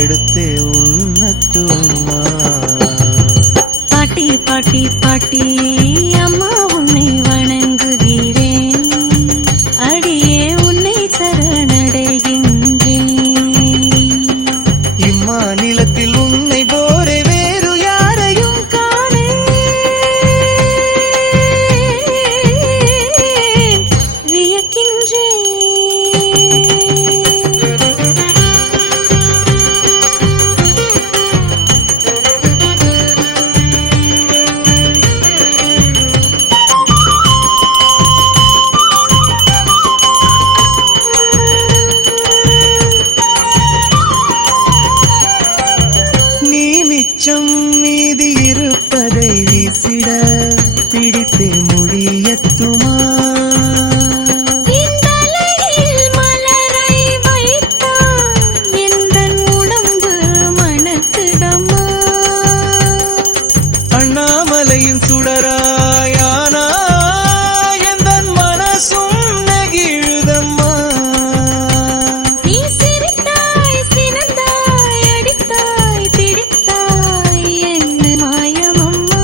எடுத்து உண்ணட்டுமா? பாட்டி பாட்டி பாட்டி அம்மா உன்னை வணங்குகிறேன், அடியே உன்னை சரணடைகின்றேன். இம்மாநிலத்தில் உன்னை போரே வேறு யாரையும் காணேன், வியக்கின்றேன். மிச்சம் மீதி இருப்பதை வீசிட பிடித்தே முடியத்துமா? மலரை வைத்தால் எந்தன் உடம்பு மணத்திடமா? அண்ணாமலையின் சுடராயானா எந்தன் மனசும் நெகிழுதம்மா. நீ சிரித்தாய், சினந்தாய், அடித்தாய், பிடித்தாய், என்ன மாயமம்மா?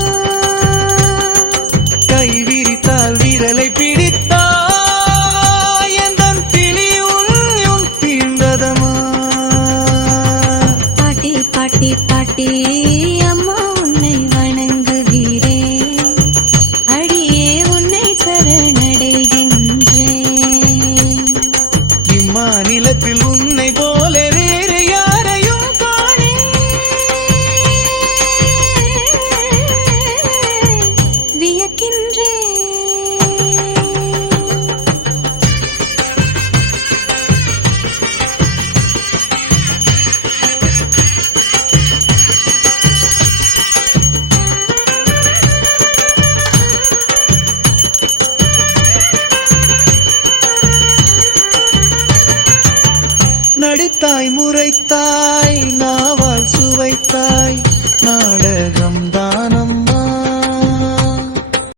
கை விரித்தால் விரலை பிடித்தாய், எந்தன் பிழி உன் தீண்டதமா? பாட்டி பாட்டி பாட்டி அம்மா உன்னை வணங்குகிறேன், அடியே உன்னை சரணடைகின்றேன். இம்மாநிலத்தில் உன்னை போல வேறு யாரையும் காணேன், வியக்கின்றேன். நடித்தாய் முறைத்தாய் நாவால் சுவைத்தாய் நாடகம்தான்